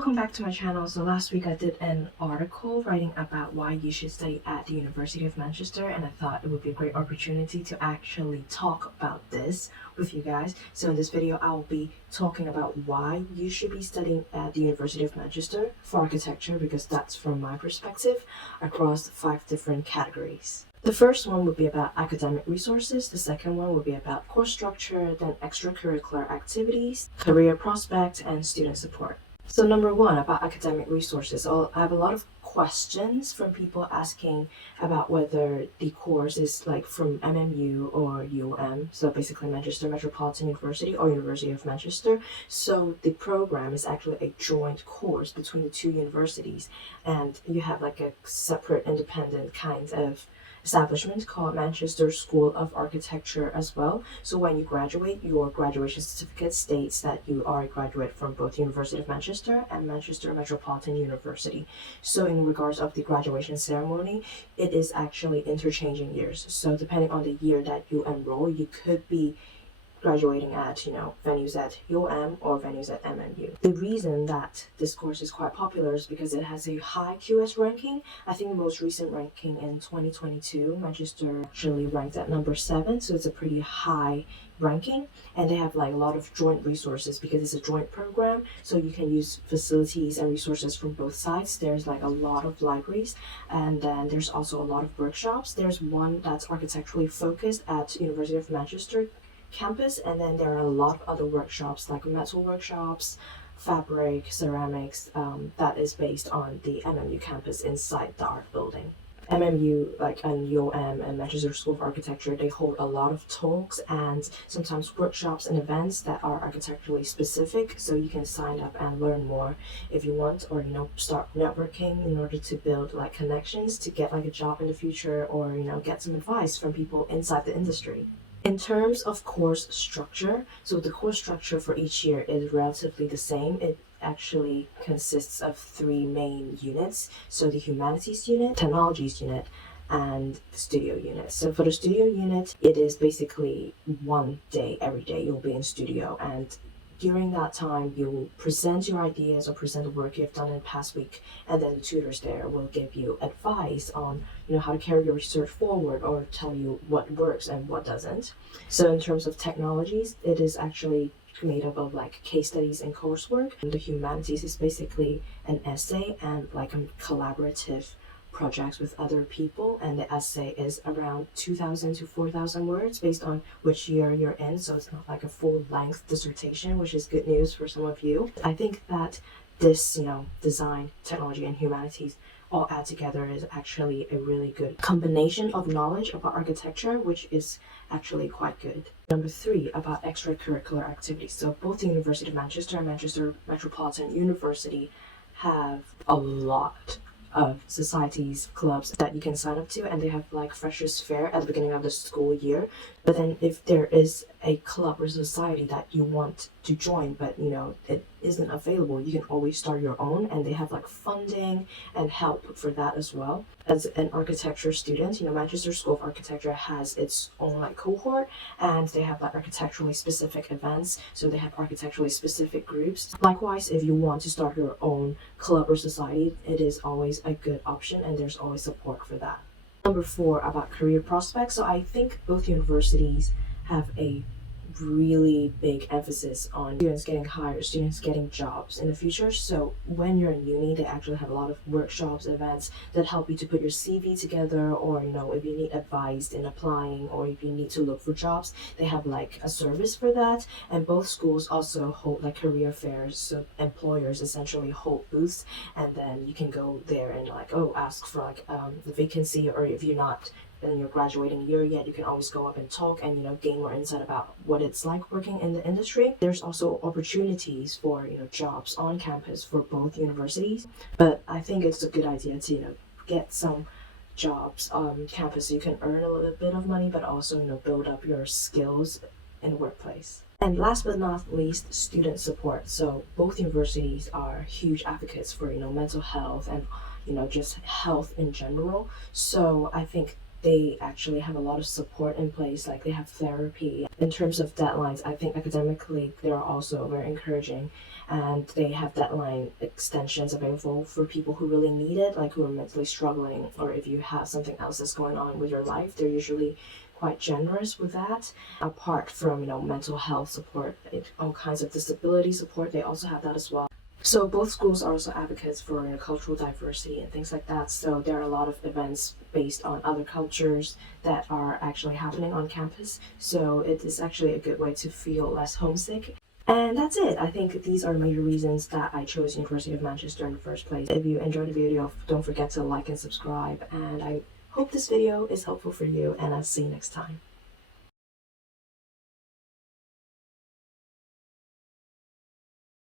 welcome back to my channel. So last week I did an article writing about why you should study at the University of Manchester, and I thought it would be a great opportunity to actually talk about this with you guys. So in this video I'll be talking about why you should be studying at the University of Manchester for architecture, because that's from my perspective, across 5 different categories. The first one would be about academic resources, the second one would be about course structure, then extracurricular activities, career prospects, and student support. So number one, about academic resources. I have a lot of questions from people asking about whether the course is like from MMU or UM, so basically Manchester Metropolitan University or University of Manchester. So the program is actually a joint course between the two universities, and you have like a separate independent kind of establishment called Manchester School of Architecture as well. So when you graduate, your graduation certificate states that you are a graduate from both University of Manchester and Manchester Metropolitan University. So in regards of the graduation ceremony, it is actually interchanging years. So depending on the year that you enroll, you could be graduating at, venues at UM or venues at MMU. The reason that this course is quite popular is because it has a high QS ranking. I think the most recent ranking in 2022, Manchester actually ranked at number 7, so it's a pretty high ranking, and they have like a lot of joint resources because it's a joint program, so you can use facilities and resources from both sides. There's like a lot of libraries, and then there's also a lot of workshops. There's one that's architecturally focused at University of Manchester campus, and then there are a lot of other workshops like metal workshops, fabric, ceramics, that is based on the MMU campus inside the art building. MMU, like and UM and Manchester School of Architecture, they hold a lot of talks and sometimes workshops and events that are architecturally specific, so you can sign up and learn more if you want, or start networking in order to build like connections to get like a job in the future, or get some advice from people inside the industry. In terms of course structure, so the course structure for each year is relatively the same. It actually consists of 3 main units. So the humanities unit, technologies unit, and the studio unit. So for the studio unit, it is basically 1 day, every day you'll be in studio, and during that time, you'll present your ideas or present the work you've done in the past week, and then the tutors there will give you advice on how to carry your research forward, or tell you what works and what doesn't. So in terms of technologies, it is actually made up of like case studies and coursework. And the humanities is basically an essay and like a collaborative projects with other people, and the essay is around 2,000 to 4,000 words based on which year you're in, so it's not like a full-length dissertation, which is good news for some of you. I think that this design, technology, and humanities all add together is actually a really good combination of knowledge about architecture, which is actually quite good. Number 3, about extracurricular activities. So both the University of Manchester and Manchester Metropolitan University have a lot of societies, clubs that you can sign up to, and they have like freshers fair at the beginning of the school year. But then if there is a club or society that you want to join, but it isn't available, you can always start your own, and they have like funding and help for that as well. As an architecture student, Manchester School of Architecture has its own like cohort, and they have like architecturally specific events, so they have architecturally specific groups. Likewise, if you want to start your own club or society, it is always a good option, and there's always support for that. Number 4, about career prospects. So I think both universities have a really big emphasis on students getting hired, students getting jobs in the future. So when you're in uni, they actually have a lot of workshops, events that help you to put your CV together, or if you need advice in applying, or if you need to look for jobs, they have like a service for that. And both schools also hold like career fairs, so employers essentially hold booths, and then you can go there and ask for like the vacancy, or if you're not in your graduating year yet, you can always go up and talk and gain more insight about what it's like working in the industry. There's also opportunities for jobs on campus for both universities, but I think it's a good idea to get some jobs on campus so you can earn a little bit of money, but also build up your skills in the workplace. And last but not least, student support. So both universities are huge advocates for mental health and just health in general. So I think they actually have a lot of support in place, like they have therapy. In terms of deadlines, I think academically they're also very encouraging, and they have deadline extensions available for people who really need it, like who are mentally struggling, or if you have something else that's going on with your life. They're usually quite generous with that. Apart from mental health support, all kinds of disability support, they also have that as well. So both schools are also advocates for cultural diversity and things like that. So there are a lot of events based on other cultures that are actually happening on campus. So it is actually a good way to feel less homesick. And that's it. I think these are the major reasons that I chose University of Manchester in the first place. If you enjoyed the video, don't forget to like and subscribe. And I hope this video is helpful for you, and I'll see you next time.